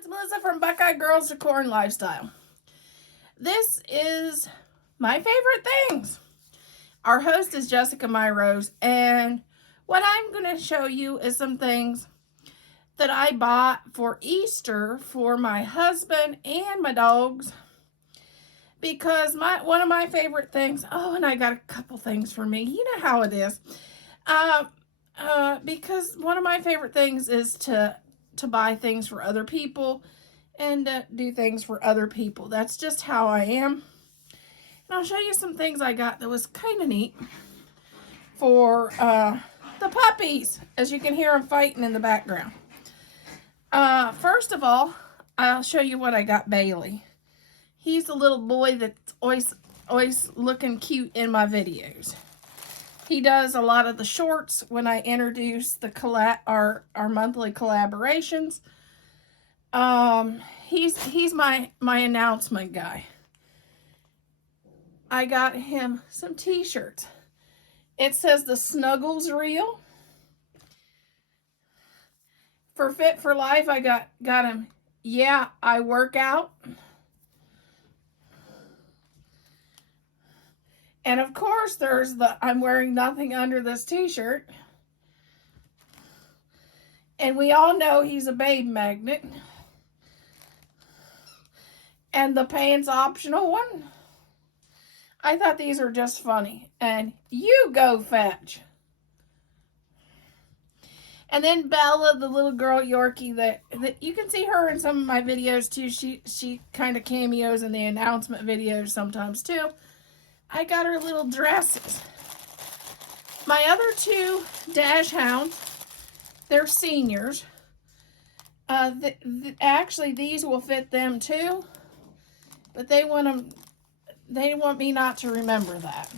It's Melissa from Buckeye Girls Decor and Lifestyle. This is my favorite things. Our host is Jessica Rose, and what I'm going to show you is some things that I bought for Easter for my husband and my dogs, because one of my favorite things, and I got a couple things for me. You know how it is. Because one of my favorite things is to buy things for other people and do things for other people. That's just how I am. And I'll show you some things I got that was kind of neat for the puppies, as you can hear them fighting in the background. First of all, I'll show you what I got Bailey. He's a little boy that's always looking cute in my videos. He does a lot of the shorts when I introduce the our monthly collaborations. He's my announcement guy. I got him some t-shirts. It says the Snuggles Reel. For Fit for Life, I got him, yeah, I work out. And of course, there's the I'm wearing nothing under this t-shirt. And we all know he's a babe magnet. And the pants optional one. I thought these are just funny. And you go fetch. And then Bella, the little girl Yorkie, that you can see her in some of my videos too. She kind of cameos in the announcement videos sometimes too. I got her little dresses. My other two dash hounds, they're seniors. Actually, these will fit them too, but they want me not to remember that.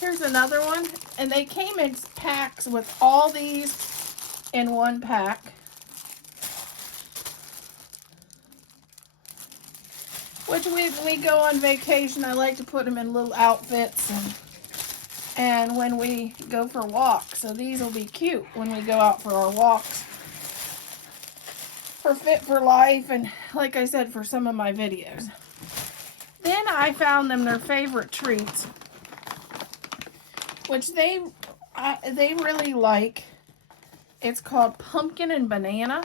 Here's another one, and they came in packs with all these in one pack. Which when we go on vacation, I like to put them in little outfits and when we go for walks. So these will be cute when we go out for our walks. For Fit for Life, and like I said, for some of my videos. Then I found them their favorite treats, which they really like. It's called Pumpkin and Banana.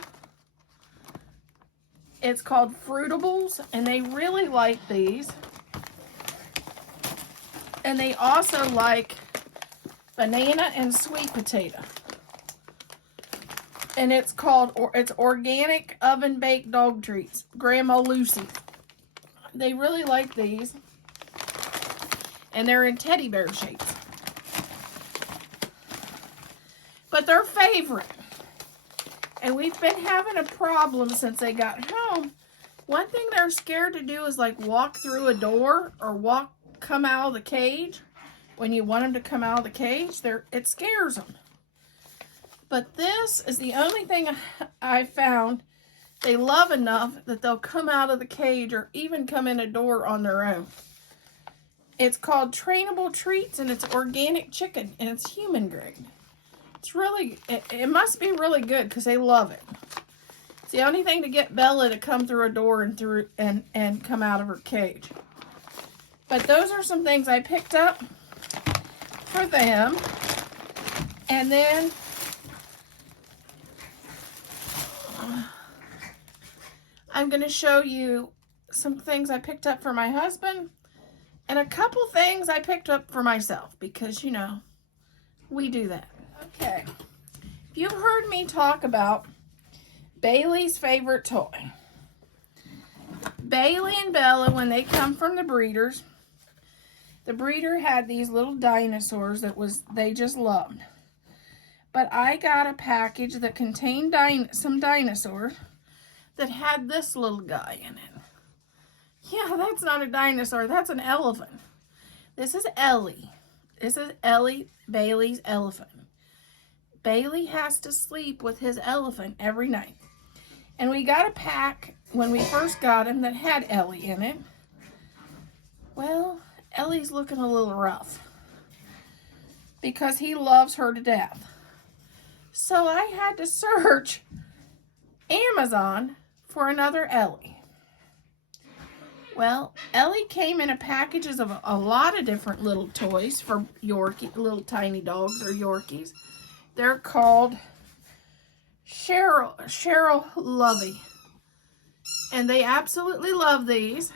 It's called Fruitables, and they really like these. And they also like banana and sweet potato. And it's organic oven baked dog treats, Grandma Lucy. They really like these. And they're in teddy bear shapes. But their favorite, and we've been having a problem since they got home. One thing they're scared to do is like walk through a door or come out of the cage. When you want them to come out of the cage, it scares them. But this is the only thing I found they love enough that they'll come out of the cage or even come in a door on their own. It's called Trainable Treats, and it's organic chicken, and it's human grade. It's really, it must be really good because they love it. It's the only thing to get Bella to come through a door and come out of her cage. But those are some things I picked up for them. And then I'm going to show you some things I picked up for my husband and a couple things I picked up for myself because, you know, we do that. Okay, if you've heard me talk about Bailey's favorite toy, Bailey and Bella, when they come from the breeders, the breeder had these little dinosaurs they just loved. But I got a package that contained some dinosaurs that had this little guy in it. Yeah, that's not a dinosaur, that's an elephant. This is Ellie. This is Ellie, Bailey's elephant. Bailey has to sleep with his elephant every night. And we got a pack when we first got him that had Ellie in it. Well, Ellie's looking a little rough because he loves her to death. So I had to search Amazon for another Ellie. Well, Ellie came in a packages of a lot of different little toys for Yorkie, little tiny dogs or Yorkies. They're called Cheryl Lovey. And they absolutely love these.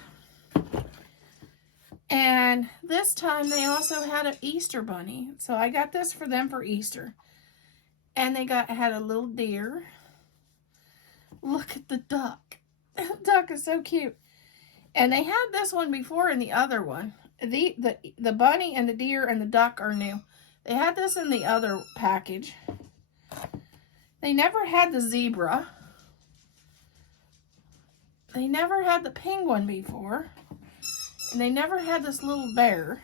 And this time they also had an Easter bunny. So I got this for them for Easter. And they had a little deer. Look at the duck. The duck is so cute. And they had this one before in the other one. The bunny and the deer and the duck are new. They had this in the other package. They never had the zebra. They never had the penguin before. And they never had this little bear.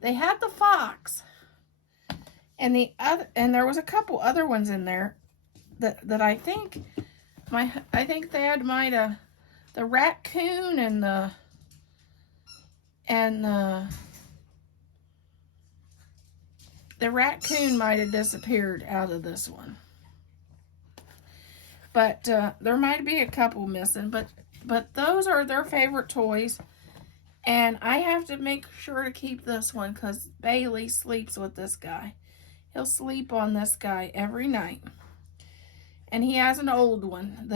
They had the fox. And there was a couple other ones in there that I think they had the raccoon and the raccoon might have disappeared out of this one. But there might be a couple missing, but those are their favorite toys. And I have to make sure to keep this one because Bailey sleeps with this guy. He'll sleep on this guy every night. And he has an old one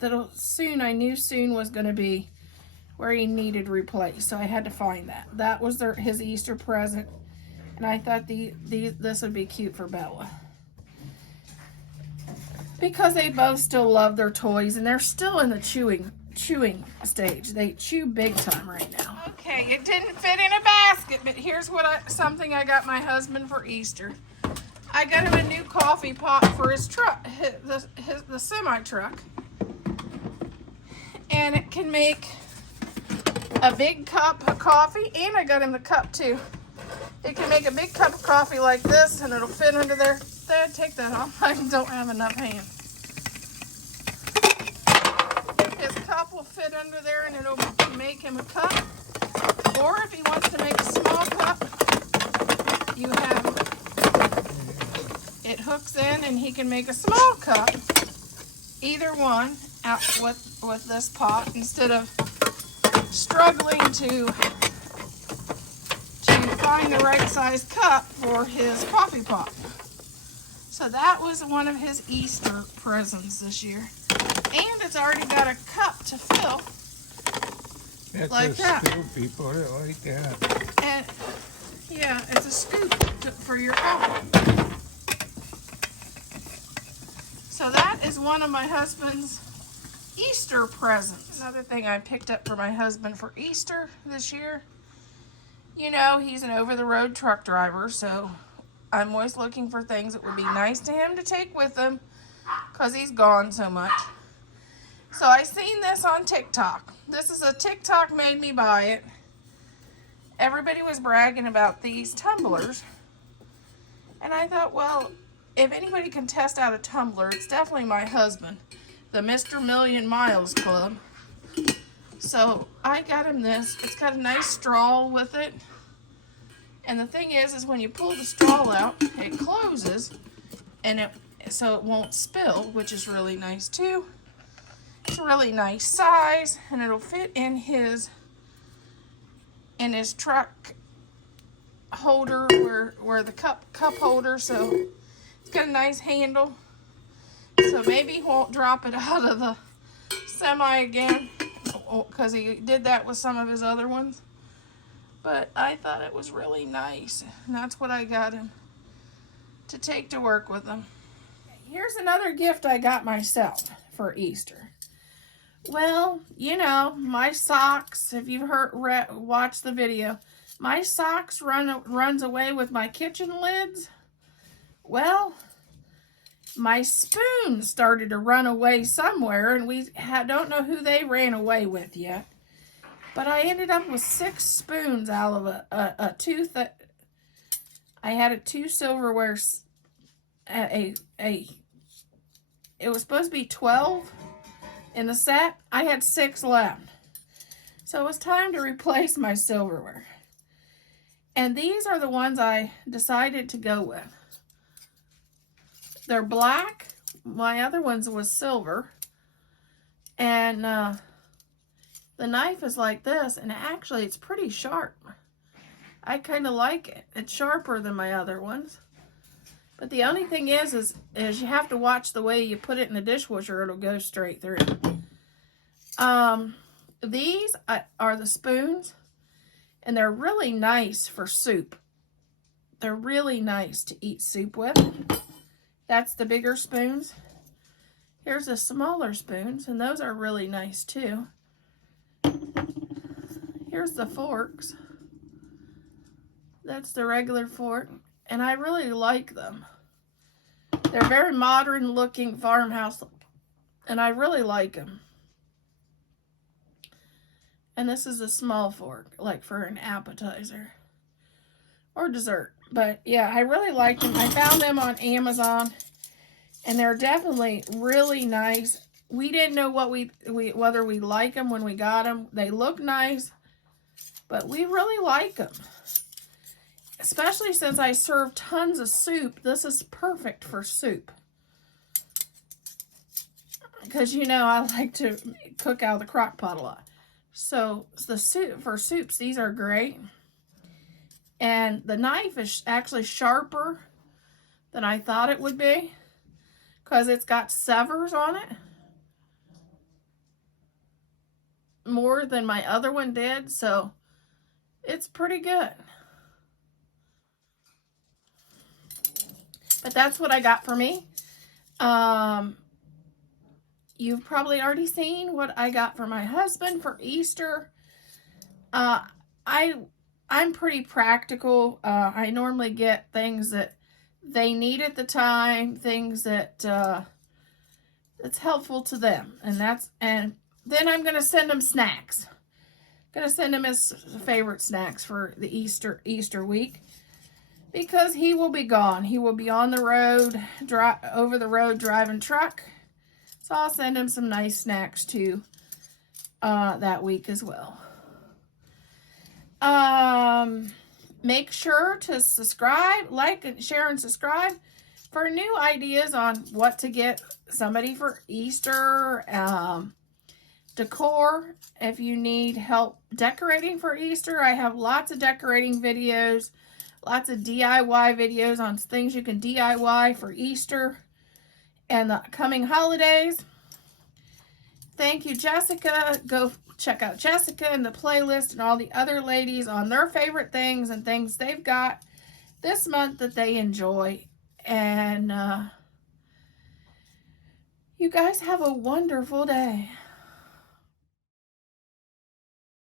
that'll I knew soon was going to be where he needed replaced. So I had to find that. That was his Easter present. And I thought this would be cute for Bella. Because they both still love their toys and they're still in the chewing stage. They chew big time right now. Okay, it didn't fit in a basket, but here's something I got my husband for Easter. I got him a new coffee pot for his truck, the semi truck. And it can make a big cup of coffee, and I got him the cup too. It can make a big cup of coffee like this, and it'll fit under there. Dad, take that off. I don't have enough hands. His cup will fit under there, and it'll make him a cup. Or if he wants to make a small cup, you have it hooks in, and he can make a small cup. Either one out with this pot instead of struggling to find the right size cup for his coffee pot. So that was one of his Easter presents this year. And it's already got a cup to fill. That's like that. Scoop, people like that. And yeah, it's a scoop for your coffee. So that is one of my husband's Easter presents. Another thing I picked up for my husband for Easter this year. You know, he's an over-the-road truck driver, so I'm always looking for things that would be nice to him to take with him because he's gone so much. So I seen this on TikTok. This is a TikTok made me buy it. Everybody was bragging about these tumblers. And I thought, well, if anybody can test out a tumbler, it's definitely my husband. The Mr. Million Miles Club. So I got him this. It's got a nice straw with it. And the thing is when you pull the straw out, it closes. And so it won't spill, which is really nice too. It's a really nice size, and it'll fit in his truck holder where the cup holder. So it's got a nice handle. So maybe he won't drop it out of the semi again, because he did that with some of his other ones. But I thought it was really nice, and that's what I got him to take to work with him. Here's another gift I got myself for Easter. Well, you know, my socks, if you've watched the video, my socks runs away with my kitchen lids. Well, my spoon started to run away somewhere, and we don't know who they ran away with yet. But I ended up with 6 spoons out of a tooth that I had 2 silverware. It was supposed to be 12 in the set. I had 6 left. So it was time to replace my silverware. And these are the ones I decided to go with. They're black. My other ones was silver. And the knife is like this, and actually it's pretty sharp. I kind of like it. It's sharper than my other ones. But the only thing is you have to watch the way you put it in the dishwasher. It'll go straight through. These are the spoons, and they're really nice for soup. They're really nice to eat soup with. That's the bigger spoons. Here's the smaller spoons, and those are really nice too. Here's the forks. That's the regular fork, and I really like them. They're very modern looking farmhouse, and I really like them. And this is a small fork, like for an appetizer or dessert. But yeah, I really like them. I found them on Amazon, and they're definitely really nice. We didn't know what whether we like them when we got them. They look nice, but we really like them. Especially since I serve tons of soup, this is perfect for soup. Because, you know, I like to cook out of the crock pot a lot. So, the soup for soups, these are great. And the knife is actually sharper than I thought it would be, because it's got severs on it. More than my other one did, so it's pretty good. But that's what I got for me. You've probably already seen what I got for my husband for Easter. I'm pretty practical. I normally get things that they need at the time, things that that's helpful to them, and then I'm gonna send him snacks. Gonna send him his favorite snacks for the Easter week. Because he will be gone. He will be on the road, over the road driving truck. So I'll send him some nice snacks too that week as well. Make sure to subscribe, like, and share, and subscribe for new ideas on what to get somebody for Easter, decor. If you need help decorating for Easter, I have lots of decorating videos. Lots of DIY videos on things you can DIY for Easter and the coming holidays. Thank you, Jessica. Go check out Jessica and the playlist and all the other ladies on their favorite things and things they've got this month that they enjoy. And you guys have a wonderful day.